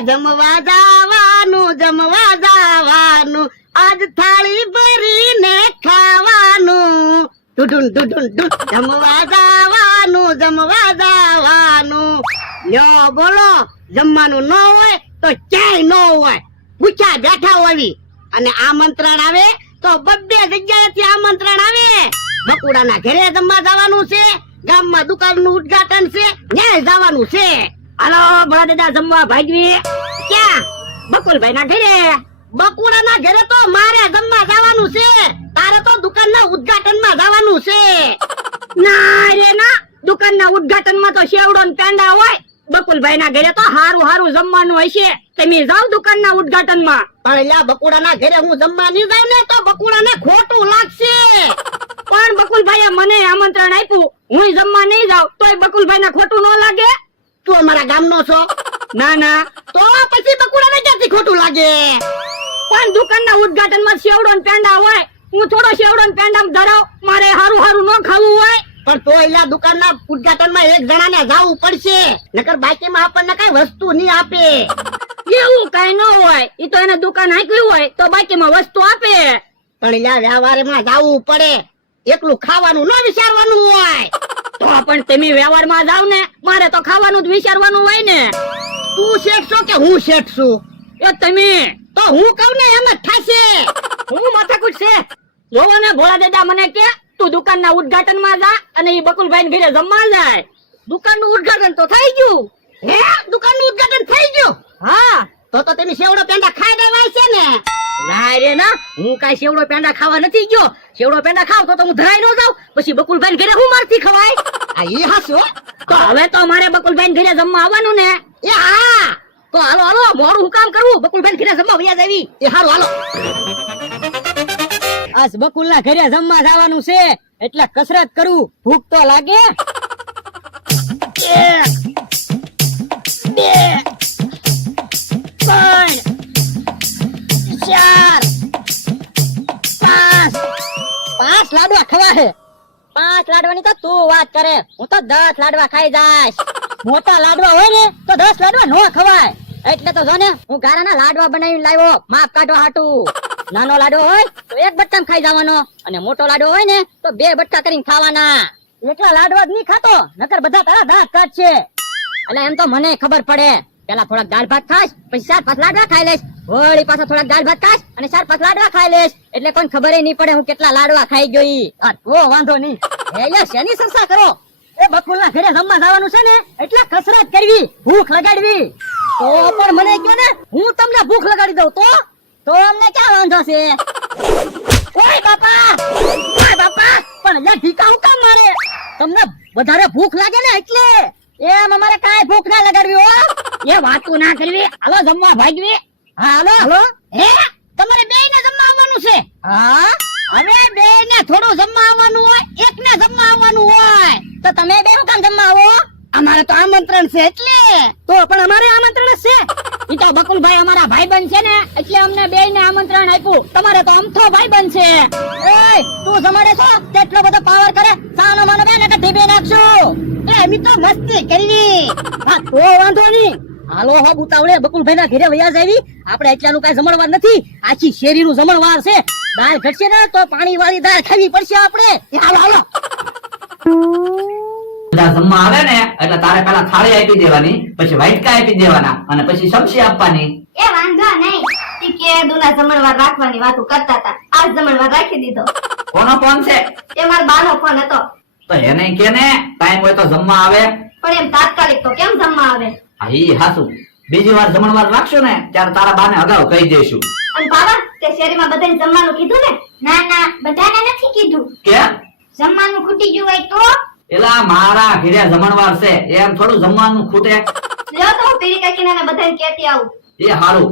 જમવા જવાનું આજ થાળી ભરીને ખાવાનું ડુડુન ડુડુન ડુડ જમવા જવાનું લ્યો બોલો જમવાનું ન હોય તો ક્યાંય ન હોય પૂછા બેઠા હોવી અને આમંત્રણ આવે તો બબ્બે જગ્યાએથી આમંત્રણ આવે બકુડાના ઘરે જમવા જવાનું છે ગામમાં દુકાનનું ઉદ્ઘાટન છે ન્યાય જવાનું છે હાલો ભલા દાદા જમવા ભાગવી ક્યાં બકુલભાઈ ના ઘરે બકુડાના ઘરે તો મારે જમવા જવાનું છે તારે તો દુકાનના ઉદ્ઘાટનમાં જવાનું છે ના રે ના દુકાનના ઉદ્ઘાટનમાં તો શેવડો ને પેંડા હોય બકુલભાઈ ના ઘરે તો હારું હારું જમવાનું હોય છે તમે જાવ દુકાનના ઉદ્ઘાટનમાં પણ લ્યા બકુડાના ઘરે હું જમવા નહીં જાઉં ને તો બકુડાને ખોટું લાગશે પણ બકુલભાઈએ મને આમંત્રણ આપ્યું હું જમવા નહીં જાઉં તોય બકુલભાઈને ખોટું ન લાગે તું અમારા ગામનો છો ના ના તો પછી બકુડાને ક્યાંથી ખોટું લાગે પણ દુકાનના ઉદ્ઘાટનમાં શેવડો ને પેંડા હોય હું થોડો શેવડો ને પેંડા ધરાવ મારે હારું હારું ન ખાવું હોય પણ તો એલા દુકાનના ઉદ્ઘાટનમાં એક જણાને જાવું પડશે નકર બાકીમાં આપણને કઈ વસ્તુ નહીં આપે એવું કઈ ન હોય ઈ તો એને દુકાન હાંકવી હોય તો બાકીમાં વસ્તુ આપે પણ એલા વ્યવહારમાં જાવું પડે એકલું ખાવાનું ન વિચારવાનું હોય તો પણ તમે વ્યવહારમાં જાવ ને મારે તો ખાવાનું જ વિચારવાનું હોય ને તું શેઠ છો કે હું શેઠ છું એ તમે તો હું કહું ને એમ જ થશે હું માથાકૂટ છે જોવો ને ભોળા દાદા મને કે તું દુકાનના ઉદ્ઘાટનમાં જા અને ઈ બકુલભાઈ ઘરે જમવા જાય દુકાનનું ઉદ્ઘાટન તો થઈ ગયું હે દુકાનનું ઉદ્ઘાટન થઈ ગયું હા તો તમે શેવડો પેંડા ખાઈ દેવાય છે ને ના રે ના હું કાઈ શેવડો પેંડા ખાવા નથી ગયો શેવડો પેંડા ખાવ તો હું ધરાઈ ન જાઉં પછી બકુલભાઈ ઘરે હું મારથી ખવાય આ ઈ હાસો તો હવે તો મારે બકુલભાઈ ઘરે જમવા આવવાનું ને એ હા તો હાલો હાલો મોડું હું કામ કરવું બકુલભાઈ ઘરે જમવા વયા જાવી એ હાલો હાલો આજ બકુલના ઘરે જમવા જવાનું છે એટલે કસરત કરું ભૂખ તો લાગે 1 2 3 4 5 લાડવા ખવા હે 5 લાડવાની તો તું વાત કરે હું તો 10 લાડવા ખાઈ જાઈશ મોટા લાડવા હોય ને તો 10 લાડવા નો ખવાય એટલે તો જો ને હું ગારાના લાડવા બનાવીને લાવ્યો માપ કાઢવા હાટું નાનો લાડવો હોય તો એક બટકામાં ખાઈ જવાનો અને મોટો લાડવો હોય ને તો 2 બટકા કરીને ખાવાના એટલા લાડવા જ નહીં ખાતો નકર બધા તારા દાંત કાઢશે એટલે એમ તો મને ખબર પડે પેલા થોડાક દાળ ભાત ખાઈશ પછી 4-5 લાડવા ખાઈ લઈશ વળી પાછા થોડાક દાળ ભાત ખાઈશ અને 4-5 લાડવા ખાઈ લઈશ એટલે કોઈ ખબર નહીં પડે હું કેટલા લાડવા ખાઈ ગઈ આ તો વાંધો નહીં એ યાર શેની સંસ્થા કરો એ બકુલના ઘરે જમવા જવાનું છે ને એટલે કસરત કરવી ભૂખ લગાડવી તો પણ મને કહો ને હું તમને ભૂખ લગાડી દઉં તો અમને ક્યાં વાંધો છે ઓય બાપા પણ લે ઢીકા હું કામ મારે તમને વધારે ભૂખ લાગે ને એટલે એમ અમારે કાઈ ભૂખ ના લગાડવી હો એ વાતું ના કરવી હાલો જમવા ભાગવી હા હાલો હાલો હે તમારે બેયને જમવા આવવાનું છે હા અમે બેયને થોડું જમવા આવવાનું હોય એકને જમવા આવવાનું હોય તો તમે બે શું કામ જમવા આવો અમારે તો આમંત્રણ છે એટલે તો પણ અમારે આમંત્રણ છે ઈ તો બકુલભાઈ અમારા ભાઈબંધ છે ને એટલે અમને બેયને આમંત્રણ આપ્યું તમારે તો અમથો ભાઈબંધ છે એય તું જમાડે છો કેટલો બધો પાવર કરે સાનો માનો બે ને કઢી બે નાખશું એ એમી તો મસ્તી કરવી હા તો વાંધો નહીં હાલો હો ઉતાવળે બકુલભાઈના ઘરે વયા જાવી આપણે એટલાનું કઈ જમણવાર નથી આખી શેરીનું જમણવાર છે દાળ ઘટશે ને તો પાણી વાળી દાળ ખાવી પડશે આપણે હાલો હાલો જમવા આવે ને એટલે તારે પેલા થાળી આપી દેવાની પછી વાટકા આપી દેવાના અને પછી સબ્જી આપવાની એ વાંધો નહીં ઈ કે દુના જમણવાર રાખવાની વાતો કરતા હતા આજ જમણવાર રાખી દીધો કોનો ફોન છે એ મારા બાનો ફોન હતો તો એને કે ને ટાઈમ હોય તો જમવા આવે પણ એમ તાત્કાલિક તો કેમ જમવા આવે હા ઈ હાસુ બીજી વાર જમણવાર રાખશું ને ત્યારે તારા બાને અગાઉ કહી દઈશું અને બાબા તે શેરીમાં બધાને જમવાનું કીધું ને ના ના બધાને નથી કીધું કે જમવાનું ખૂટી ગયું હોય તો એલા મારા ઘરે જમણવાર છે એમ થોડું જમવાનું ખૂટે લ્યો તો હું પીરી કાકીને બધાને કહેતી આવું એ હારું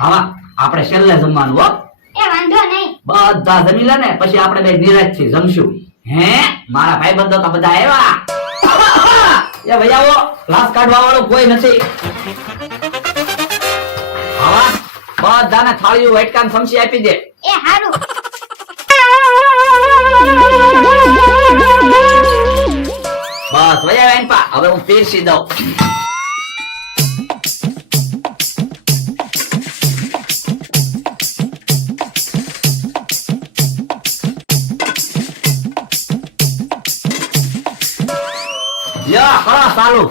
હવે આપણે છેલ્લે જમવાનું હો એ વાંધો નહીં બધા જમી લે ને પછી આપણે બે નિરાશ થી જમશું હે મારા ભાઈબંધો તો બધા આવ્યા એ ભૈયાઓ ગ્લાસ કાઢવા વાળો કોઈ નથી હવે બધાને થાળીઓ વાટકાન સમસી આપી દે એ હારું બસ ભૈયા વેનપા હવે હું પીરસી દઉં લ્યો કરો ચાલુ.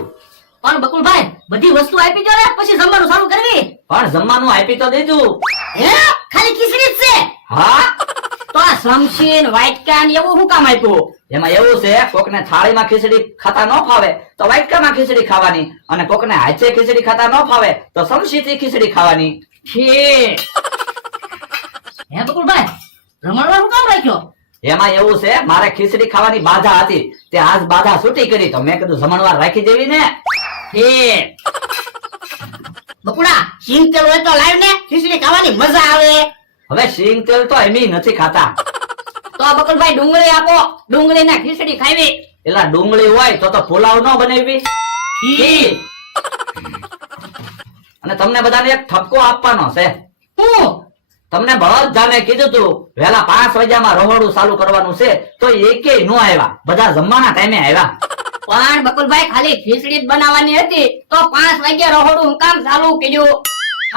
પણ બકુલભાઈ બધી વસ્તુ આપી દો ને પછી જમવાનું ચાલુ કરવી. પણ જમવાનું આપી તો દીધું. હે ખાલી ખીચડી જ છે? હા તો આ સમસીન વાટકા ને એવું શું કામ આપ્યું? એમાં એવું છે, કોકને થાળીમાં ખીચડી ખાતા ન ફાવે તો વાટકામાં ખીચડી ખાવાની, અને કોકને હાથે ખીચડી ખાતા ન ફાવે તો સમસીથી ખીચડી ખાવાની. ઠીક. હે બકુલભાઈ રમણવા શું કામ રાખ્યો? એમાં એવું છે, મારે ખીચડી ખાવાની બાધા હતી, તે આજ બાધા છૂટી કરી તો મેં કીધું જમણવાર રાખી દેવી ને. ઠીક. બકુડા સિંગ તેલ હોય તો લાવ ને, ખીચડી ખાવાની મજા આવે. હવે સિંગ તેલ તો એમી નથી ખાતા. તો બકુલભાઈ ડુંગળી આપો, ડુંગળી ને ખીચડી ખાવી. એલા ડુંગળી હોય તો પુલાવ ન બનાવી. ઠીક. અને તમને બધાને એક ઠપકો આપવાનો છે. હું તમને બધાને કીધું તું વહેલા 5 વાગ્યામાં રહોડું ચાલુ કરવાનું છે, તો એકેય નો આવ્યા, બધા જમવાના ટાઈમે આવ્યા. પણ બકુલભાઈ ખાલી ખીચડી જ બનાવવાની હતી તો 5 વાગ્યે રહોડું હું કામ ચાલુ કર્યું?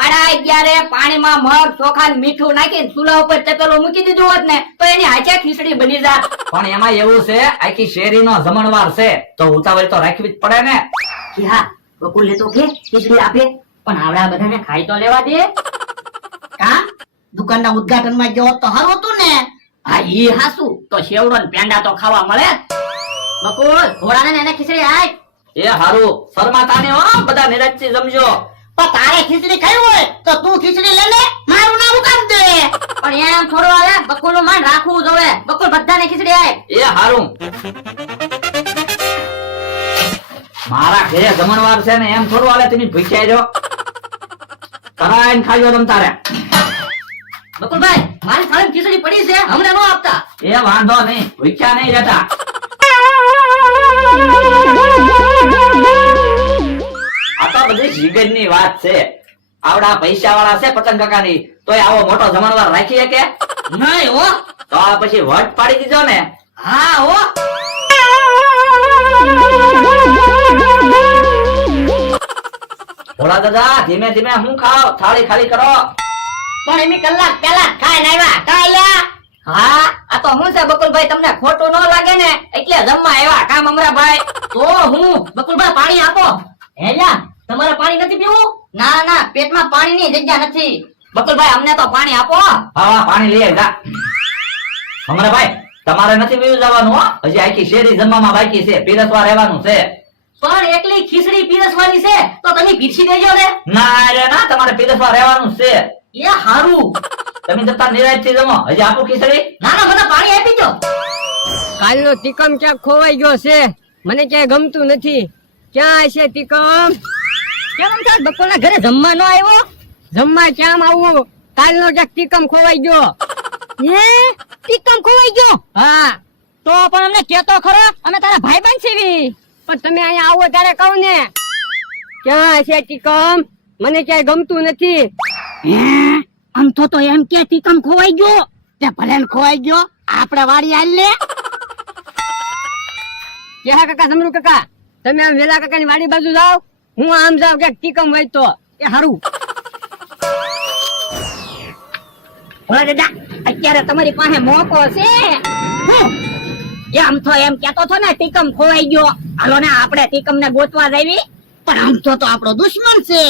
11:30 પાણીમાં મગ ચોખા ને મીઠું નાખીને ચૂલા ઉપર તપેલું મૂકી દીધું હોત ને તો એની હાચે ખીચડી બની જાત. પણ એમાં એવું છે, આખી શેરીનો જમણવાર છે તો ઉતાવળ તો રાખવી જ પડે ને. કે હા બકુલ લેતો કે ખીચડી આપે, પણ આવડા બધાને ખાઈ તો લેવા દે. કા દુકાનના ઉદ્ઘાટનમાં ગયો તો હારું હતું ને. હા ઈ હાસુ તો શેવડો ને પેંડા તો ખાવા મળે. બકુલ ઘોડાને ને એને ખીચડી આય. એ હારું શરમાતા ને હો, બધા નિરાજથી જમજો. પણ તારે ખીચડી ખાવી હોય તો તું ખીચડી લે ને, મારું નામ કામ દે. પણ એમ થોડું હાલે, બકુલ નું માન રાખવું જોવે. બકુલ બધાને ખીચડી આય. એ હારું મારા ઘરે જમણવાર છે ને, એમ થોડું હાલે તમે ભૂખ્યા રહ્યો. કરાઈને ખાજો તમ તારે. બકુલભાઈ મારી થાળીમાં ખીચડી પડી છે, હમણાં નો આપતા. એ વાંધો નહીં, ભૂખ્યા નહીં રહેતા. આ તો બધી જીગરની વાત છે. આવડા પૈસા વાળા છે પતંગ કાકાની, તોય આવો મોટો જમણવાર રાખીએ કે નહીં હો. તો આ પછી વટ પાડી દીધો ને. હા હો. ભોળા દાદા ધીમે ધીમે હું ખાવ, થાળી ખાલી કરો. પણ એમી કલાક પહેલા ખાઈને આવ્યા કાલ્યા. હા આ તો હું છે બકુલભાઈ, તમને ખોટું ન લાગે ને એટલે જમવા આવ્યા કામ અમરાભાઈ. તો હું બકુલભાઈ પાણી આપો. હેલા તમારે પાણી નથી પીવું? ના ના પેટમાં પાણીની જગ્યા નથી. બકુલભાઈ અમને તો પાણી આપો. હા પાણી લઈ જા. હમણાં ભાઈ તમારે નથી પીવું જવાનું હો, હજી આખી શેરી જમવામાં બાકી છે, પીરસવા રહેવાનું છે. પણ એકલી ખીચડી પીરસવાની છે તો તમે પીરસી દેજો ને. ના રે ના, તમારે પીરસવા રહેવાનું છે. એ હારું. તમે જતા નિરાજથી જમો. હજી આપું ખીચડી? ના ના મને પાણી આપી દો. કાલનો તિકમ ક્યાંક ખોવાઈ ગયો છે, મને ક્યાંય ગમતું નથી. ક્યાં છે તિકમ? કેમ આમ તાર બકોના ઘરે જમવા ન આવ્યો? જમવા ક્યાં આવું? કાલનો ક્યાંક તિકમ ખોવાઈ ગયો. હે તિકમ ખોવાઈ ગયો? હા તો પણ અમને કેતો ખરો, અમે તારા ભાઈબંધ છીએ. પણ તમે અહીંયા આવો ત્યારે કહું ને. ક્યાં છે તિકમ? મને ક્યાંય ગમતું નથી. આમથો તો એમ કે તીકમ ખોવાઈ ગયો. તે ભલે ને ખોવાઈ ગયો, આપણે વાડી હાલ લે. કેહા કાકા, સમરૂ કાકા, તમે આમ વેલા કાકાની વાડી બાજુ જાઓ, હું આમ જાઉં ક્યાંક ટીકમ હોય તો એ હારું. ભોળા દાદા અત્યારે તમારી પાસે મોકો છે. હું એમ તો એમ કેતો છો ને ટીકમ ખોવાઈ ગયો, હાલો ને આપણે ટીકમ ને ગોતવા જાવી. પણ આમથો તો આપણો દુશ્મન છે.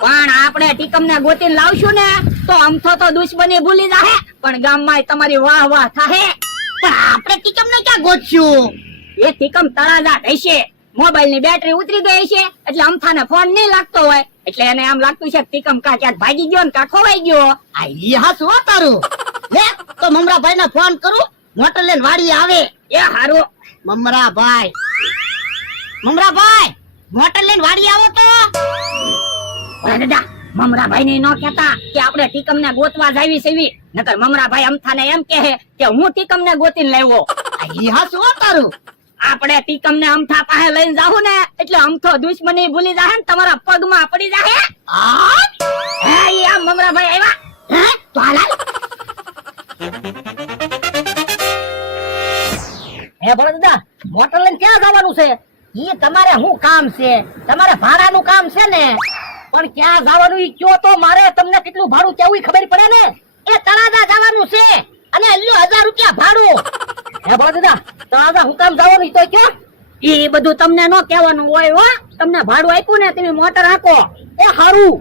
પણ આપણે ટીકમ ને ગોતીને લાવશું ને તો અમથો તો દુશ્મની ભૂલી જાહે, પણ ગામમાં તમારી વાહ વાહ થાહે. પણ આપણે તીકમ ને ક્યાં ગોતશું? એ ટીકમ તળાજા હશે, મોબાઈલ ની બેટરી ઉતરી ગઈ છે એટલે અમથાને ફોન નહીં લાગતો હોય, એટલે એને આમ લાગતું છે ટીકમ કા ક્યાંક ભાગી ગયો ને કા ખોવાઈ ગયો. આ ઈ હાસું હો તારું. લે તો મમરાભાઈ ને ફોન કરું, મોટર લઈને વાડી આવે. એ હારું. મમરાભાઈ, મમરાભાઈ મોટર લઈને વાડી આવો તો. ભોળા દાદા મમરાભાઈ ને ન કહેતા કે આપણે ટીકમ ને ગોતવા જાવી સેવી, નકર મમરાભાઈ અમથાને એમ કહે કે હું ટીકમ ને ગોતીને લાવ્યો. આ ઈ હાસું હો તારું. આપણે ટીકમ ને અમથા પાસે લઈને જાહું ને એટલે અમથો દુશ્મની ભૂલી જાહે ને તમારા પગમાં પડી જાહે. આ હે ઈ આ મમરાભાઈ આવ્યા. હે તો હાલ. હે ભોળા દાદા મોટર લઈને ક્યાં જવાનું છે? ઈ તમારે શું કામ છે? તમારે ભાડાનું કામ છે ને? પણ ક્યાં જવાનું ઈ કયો તો, મારે તમને કેટલું ભાડું કેવું ખબર પડે ને. એ તળાજા જવાનું છે અને 1000 રૂપિયા ભાડું. હે ભોળા દાદા તળાજા હું કામ જવાનું ઈ તો કયો? એ બધું તમને નો કહેવાનું હોય હો. તમને ભાડું આપ્યું ને તમે મોટર હાંકો એ હારું.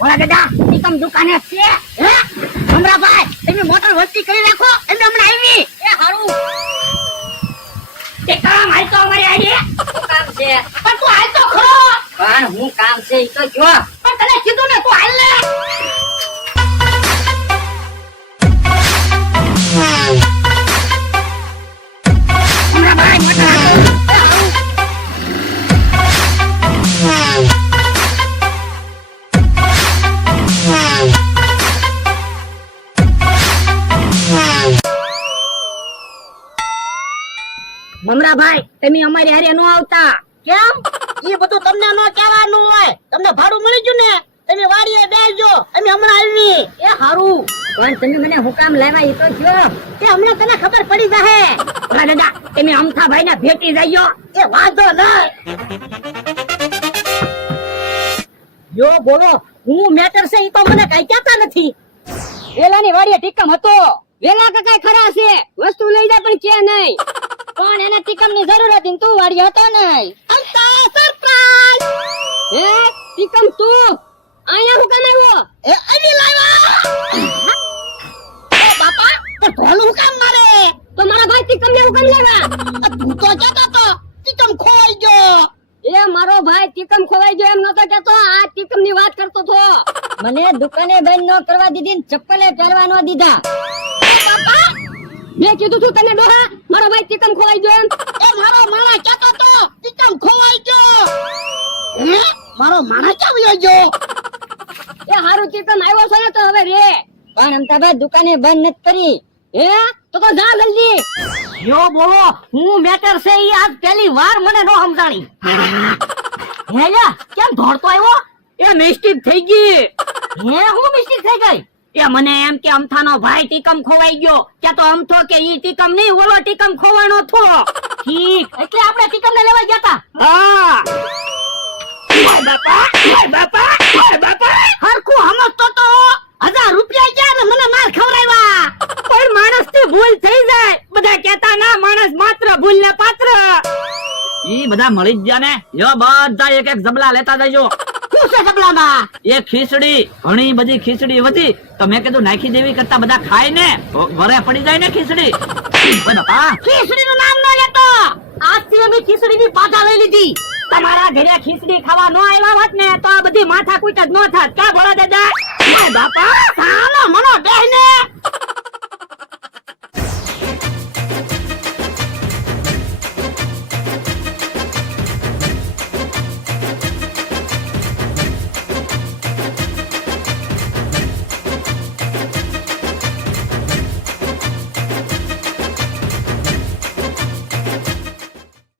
ઓલા દાદા ટીકમ દુકાને છે હે ભમરાભાઈ તમે મોટર વસ્તી કરી રાખો એમને હમણાં આવી એ હારું. તે કામ હાલ તો અમારે આવીએ. શું કામ છે? પણ તું હાલ તો ખરો પણ હું કામ છે ઈ તો જો. પણ તને કીધું ને તું હાલ ને ભમરાભાઈ મોટર હાંકો. એ હારું. મમરાભાઈ તમે અમારી હારે નો આવતા. કેમ એ બધું તમને નો કહેવાનું હોય તમને ભાડું મળી ગયું ને તમે વાડીએ બેસજો અમે હમણાં આવી એ હારું. પણ તમે મને હું કામ લાવ્યા ઈ તો જો. તે હમણાં તને ખબર પડી જાહે ઓલા દાદા તમે અમથા ભાઈ ને ભેટી જઈયો. એ વાંધો નહીં જો બોલો હું મેટર છે ઈ તો મને કઈ કહેતા નથી. વેલાની વાડીએ ટીકમ હતો. વેલા કાકા ખરા છે વસ્તુ લઈ જાય પણ કે નહીં. પણ એને ટીકમ ની જરૂર હતી ને તું વાડી હતો નહીં. સરપ્રાઈઝ હે ટીકમ તું અહીંયા હું કામ આવ્યો? એ આવી લાવ્યા એ બાપા પણ ઢોલ હું કામ મારે તો મારા ભાઈ ટીકમ ને હું કામ લાવ્યા? તું તો જતો તો ટીકમ ખોવાઈ ગયો એ મારો ભાઈ ટીકમ ખોવાઈ ગયો એમ નતો કેતો. આ ટીકમ ની વાત કરતો તો. મને દુકાને બંધ ન કરવા દીધી ને ચપ્પલે પહેરવા ન દીધા. બાપા મેં કીધું તું તને ડોહા મારો ભાઈ ટીકમ ખોવાઈ ગયો એમ. એ મારો માણા જતો તો ટીકમ ખોવાઈ ગયો હે મારો માણા ક્યાં વયો ગયો એ હારું ટીકમ આવ્યો છે ને તો હવે રે. પણ અમતાભાઈ દુકાને બંધ નથી કરી. હે તો જા જલ્દી. યો બોલો હું મેટર છે ઈ આજ પહેલી વાર મને નો સમજાણી. હે યા કેમ દોડતો આવ્યો? એ મિસ્ટેક થઈ ગઈ. હે હું મિસ્ટેક થઈ ગઈ? એ મને એમ કે અમથાનો ભાઈ ટીકમ ખોવાઈ ગયો કે તો અમથો કે ઈ ટીકમ નહીં ઓલો ટીકમ ખોવાનો થો. ઠીક એટલે આપણે ટીકમ ને લેવા ગયા તા. હા ઓય બાપા હરખું સમજતો તો 1000 રૂપિયા ગયા ને મને માર ખવરાવ્યા પણ માણસ થી ભૂલ થઈ જાય. બધા કહેતા ના માણસ માત્ર ભૂલ ને પાત્ર. ઈ બધા મળી જ ગયા ને. યો બધા એક એક જબલા લેતા જજો. શું છે સબલામાં એ ખીચડી ઘણી બધી ખીચડી હતી તો મેં કીધું નાખી દેવી કરતા બધા ખાય ને વરે પડી જાય ને ખીચડી. ઓય બાપા ખીચડીનું નામ ન લેતો આજથી અમે ખીચડી ની પાછા લઈ લીધી. તમારા ઘરે ખીચડી ખાવા ન આવ્યા હોત ને તો આ બધી માથાકૂટ જ ન થાત. કા ભોળા દાદા? ઓય બાપા સાલો